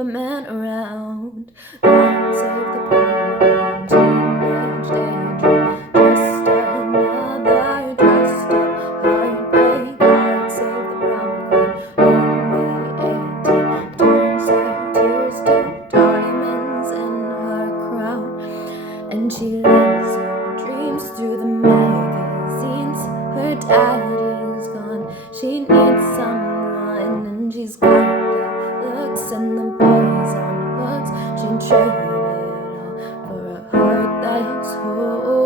a man around. God save the prom queen, teenage daydream, just another dressed up heartbreak. God save the prom queen, only 18, turns her tears to diamonds in her crown, and she lives her dreams through the magazines. Her daddy's gone, she needs someone, and she's got the looks and the boys on hooks. She traded it all for a heart that's whole.